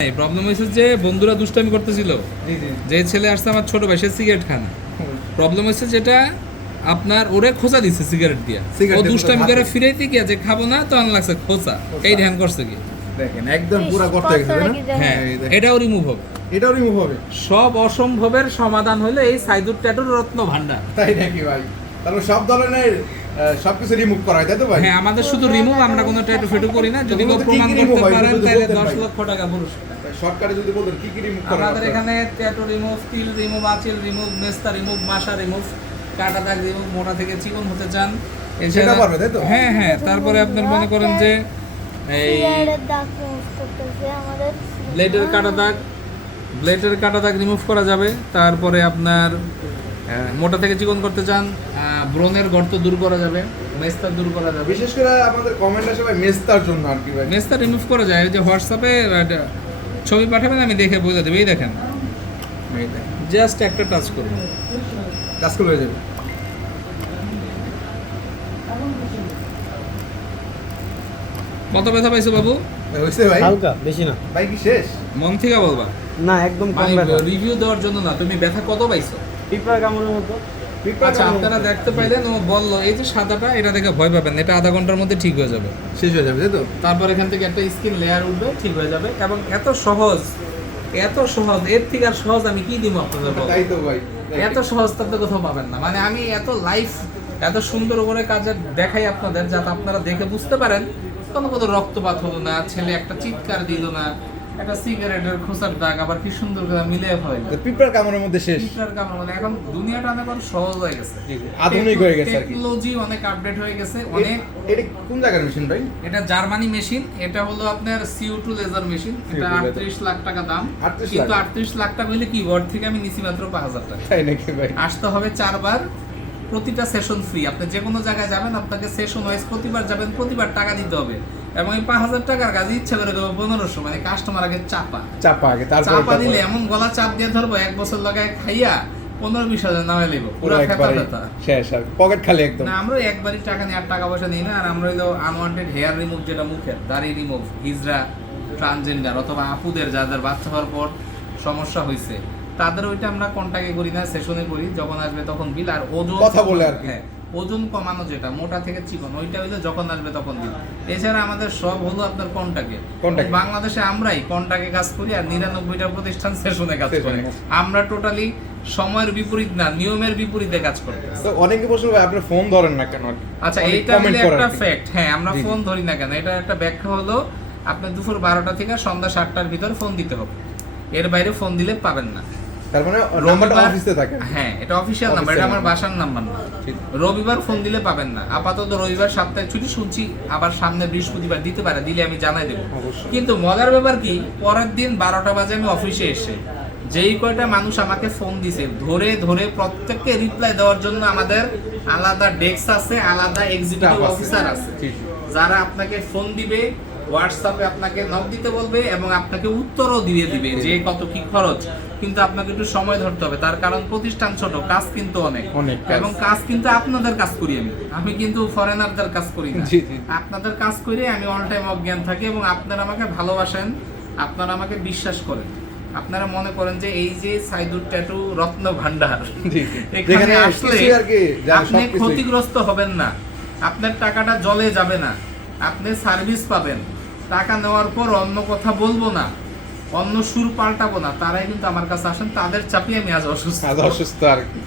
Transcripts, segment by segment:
এই প্রবলেম হয়েছে যে বন্ধুরা দুষ্টামি করতেছিল। জি জি। যে ছেলে আসছে আমার ছোট ভাই সে সিগারেট খান প্রবলেম হচ্ছে যেটা আপনার ওরে খোঁচা দিচ্ছে সিগারেট দিয়া। ও দুষ্টামি করে ফিরাইতে গিয়া যে খাব না তো আন লাগছে খোঁচা। এই ধ্যান করছে কি দেখেন একদম পুরো করতে গেছে হ্যাঁ এটাও রিমুভ হবে। এটাও রিমুভ হবে। সব অসম্ভবের সমাধান হলো এই সাইদুর ট্যাটুর রত্ন ভান্ডার তাই নাকি ভাই? তাহলে সব ধরনের সবকিছু রিমুভ করা হয় তাই তো ভাই? হ্যাঁ আমাদের শুধু রিমুভ আমরা কোনো ট্যাটু ফেটু করি না। যদি কেউ প্রমাণ করতে পারেন তাহলে বলতেন দশ ভাই। লক্ষ টাকা পুরস্কার শর্টকাটে যদি বলতেন কি কি রিমুভ করা আমাদের এখানে ট্যাটু রিমুভ তিল রিমুভ আঁচিল রিমুভ মেস্তা রিমুভ মাসা রিমুভ কাটা দাগ রিমুভ মোটা থেকে চিকন হতে চান সেটা পারবে, তাই তো? হ্যাঁ হ্যাঁ তারপরে আপনার মনে করেন যে এই সিগারেটের দাগ remove করতেছে আমাদের। ব্লেডের কাটা দাগ ব্লেডের কাটা দাগ রিমুভ করা যাবে। তারপরে আপনার মোটা থেকে চিকন করতে চান ব্রণের গর্ত দূর করা যাবে মেস্তা দূর করা যাবে। বিশেষ করে আমাদের কমেন্ট আসে ভাই মেস্তার জন্য আর কি ভাই। মেস্তা রিমুভ করা যায় ওই যে হোয়াটসঅ্যাপে একটা ছবি পাঠাবেন আমি দেখে বলে দেবো। এই দেখেন। এই দেখেন, জাস্ট একটা টাচ করুন। কাজ করে হয়ে যাবে। কত ব্যথা পাইছো বাবু? হয়েছে ভাই। হালকা বেশি না। ভাই কি শেষ? মন থেকে বলবা। না একদম কম মানে ব্যথা। রিভিউ দেওয়ার জন্য না তুমি ব্যথা কত পাইছো? পিঁপড়া কামড়ের মতো। আচ্ছা আপনারা দেখতে পাইলেন ও বলল এই যে সাদাটা এটা দেখে ভয় পাবেন এটা আধা ঘণ্টার মধ্যে ঠিক হয়ে যাবে। শেষ হয়ে যাবে তাই তো? তারপর এখান থেকে একটা স্কিন লেয়ার উঠবে ঠিক হয়ে যাবে। এবং এত সহজ এত সহজ এর থেকে আর সহজ আমি কি দিব আপনাদের তাই তো ভাই এত সহজ তো আপনি কোথাও পাবেন না। মানে আমি এত লাইফ এত সুন্দর করে কাজে দেখাই আপনাদের যাতে আপনারা দেখে বুঝতে পারেন কোনো কোনো রক্তপাত হলো না ছেলে একটা চিৎকার দিল না একটা সিগারেটের খোসার দাগ আবার কি সুন্দর করে হয় তো পিঁপড়ার কামড়ের মধ্যে শেষ। পিঁপড়ার কামড় মানে এখন দুনিয়াটা অনেক সহজ হয়ে গেছে। আধুনিক হয়ে গেছে টেকনোলজি অনেক আপডেট হয়ে গেছে অনেক এটা কোন জায়গার মেশিন ভাই? এটা জার্মানি মেশিন এটা হলো আপনার টু লেজার মেশিন এটা CO2 laser। আটত্রিশ লাখ টাকা দাম। 38 কিন্তু লাখ? আটত্রিশ লাখ টাকা হইলে কি ওয়ার্ড থেকে আমি নিছি মাত্র পাঁচ হাজার টাকা। তাই নাকি ভাই? আসতে হবে চারবার প্রতিটা সেশন ফ্রি আপনি যে কোনো জায়গায় যাবেন আপনাকে সেশন ওয়াইজ প্রতিবার যাবেন প্রতিবার টাকা দিতে হবে। এবং এই পাঁচ হাজার টাকার কাজ ইচ্ছে করে দেবো পনেরোশো মানে কাস্টমার আগে চাপা। চাপা আগে তারপর চাপা দিলে এমন গলা চাপ দিয়ে ধরবো এক বছর লাগায় খাইয়া পনেরো বিশ হাজার নামে লিব পুরো শেষ আর পকেট খালি একদম। না আমরা একবারই টাকা নিয়ে আর টাকা পয়সা নিই না আর আমরা হইল আনওয়ান্টেড হেয়ার রিমুভ যেটা মুখের দাড়ি রিমুভ হিজরা ট্রান্সজেন্ডার অথবা আপুদের যাদের বাচ্চা হওয়ার পর সমস্যা হয়েছে তাদের ওইটা আমরা কন্টাক্টে করি না সেশনে করি যখন আসবে তখন বিল আর ওজন কথা বলে আর কি। হ্যাঁ ওজন কমানো যেটা মোটা থেকে চিকন ওইটা হইলে যখন আসবে তখন দিন। এছাড়া আমাদের সব হলো আপনার Contact। বাংলাদেশে আমরাই কন্টাক্টে কাজ করি আর নিরানব্বইটা প্রতিষ্ঠান সেশনে কাজ করে। আমরা টোটালি সময়ের বিপরীত না নিয়মের বিপরীতে কাজ করতে তো অনেকে প্রশ্ন ভাই আপনি ফোন ধরেন না কেন? আচ্ছা এইটা হলো করে একটা ফ্যাক্ট হ্যাঁ আমরা। ফোন ধরি না কেন? এটা একটা ব্যাখ্যা হলো আপনি দুপুর বারোটা থেকে সন্ধ্যা সাতটার ভিতর ফোন দিতে হবে। এর বাইরে ফোন দিলে পাবেন না। তার মানে নাম্বারটা অফিসে থাকে। হ্যাঁ এটা অফিসিয়াল নাম্বার এটা আমার বাসার নাম্বার না। রবিবার ফোন দিলে পাবেন না। আপাতত রবিবার সপ্তাহে ছুটি শুনছি আবার সামনে বৃহস্পতিবার দিতে পারে দিলে আমি জানাই দেবো। কিন্তু মজার ব্যাপার কি পরের দিন বারোটা বাজে আমি অফিসে এসে যেই কয়টা মানুষ আমাকে ফোন দিছে ধরে ধরে প্রত্যেককে রিপ্লাই দেওয়ার জন্য আমাদের আলাদা ডেস্ক আছে আলাদা এক্সিকিউটিভ অফিসার আছে। যারা আপনাকে ফোন দিবে হোয়াটসঅ্যাপে আপনাকে নক দিতে বলবে এবং আপনাকে উত্তরও দিয়ে দিবে যে কত কি খরচ। কিন্তু আপনাকে একটু সময় ধরতে হবে। তার কারণ প্রতিষ্ঠান ছোট কাজ কিন্তু অনেক। অনেক এবং কাজ কিন্তু আপনাদের কাজ করি আমি। আমি কিন্তু ফরেনারদের কাজ করি না। আপনাদের কাজ করে আমি অল টাইম অজ্ঞান থাকি এবং আপনারা আমাকে ভালোবাসেন আপনারা আমাকে বিশ্বাস করেন। আপনারা মনে করেন যে এই যে সাইদুর ট্যাটু রত্ন ভান্ডার। এখানে আসলে আপনি ক্ষতিগ্রস্ত হবেন না। আপনার টাকাটা জলে যাবে না। আপনি সার্ভিস পাবেন। টাকা নেওয়ার পর অন্য কথা বলব না, অন্য সুর পাল্টাবো না, তারাই কিন্তু আমার কাছে আসেন, তাদের চাপিয়ে আমি আজ অসুস্থ। অসুস্থ আর কি।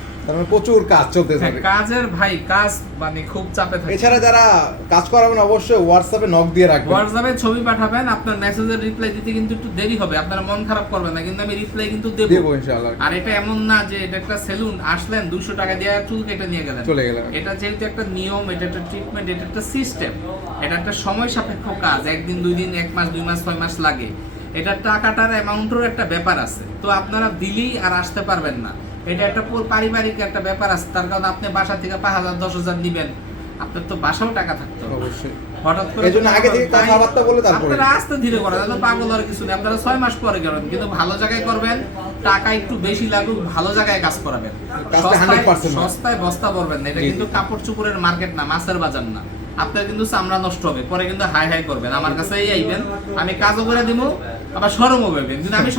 প্রচুর কাজ চলতেছে হ্যাঁ, কাজের ভাই কাজ মানে খুব চাপে থাকে। এছাড়া যারা কাজ করাবেন অবশ্যই হোয়াটসঅ্যাপে নক দিয়ে রাখবেন। হোয়াটসঅ্যাপে ছবি পাঠাবেন আপনার মেসেজের রিপ্লাই দিতে কিন্তু একটু দেরি হবে। আপনারা মন খারাপ করবেন না কিন্তু আমি রিপ্লাই কিন্তু দেবো। দেবো ইনশাআল্লাহ। আর এটা এমন না যে এটা একটা সেলুন আসলেন দুশো টাকা দিয়ে চুল কেটে নিয়ে গেলেন। চলে গেলেন। এটা যেহেতু একটা নিয়ম এটা একটা ট্রিটমেন্ট এটা একটা সিস্টেম এটা একটা সময় সাপেক্ষ কাজ। একদিন দুই দিন এক মাস দুই মাস ছয় মাস লাগে। এটা টাকাটার অ্যামাউন্টের একটা ব্যাপার আছে। তো আপনারা দিলেই আর আসতে পারবেন না। এটা একটা পুরো পারিবারিক একটা ব্যাপার আছে তার কারণে আপনি বাসা থেকে পাঁচ হাজার দশ হাজার দিবেন আপনার তো বাসাও টাকা থাকতে। হবে অবশ্যই। হঠাৎ করে এই আগে থেকে কথাবার্তা বলে তারপরে। আপনারা আস্তে ধীরে করেন তাহলে পাগল আর কিছু নেই। আপনারা ছয় মাস পরে করবেন কিন্তু ভালো জায়গায় করবেন টাকা একটু বেশি লাগুক ভালো জায়গায় কাজ করাবেন। সস্তায় 100% না। সস্তায় বস্তা পড়বেন না এটা। কিন্তু কাপড় চুপড়ের মার্কেট না মাছের বাজার না। আপনার কিন্তু চামড়া নষ্ট হবে পরে কিন্তু হাই হাই করবেন। আমার কাছেই আইবেন আমি কাজও করে দিব আবার সরমও পাবেন কিন্তু আমি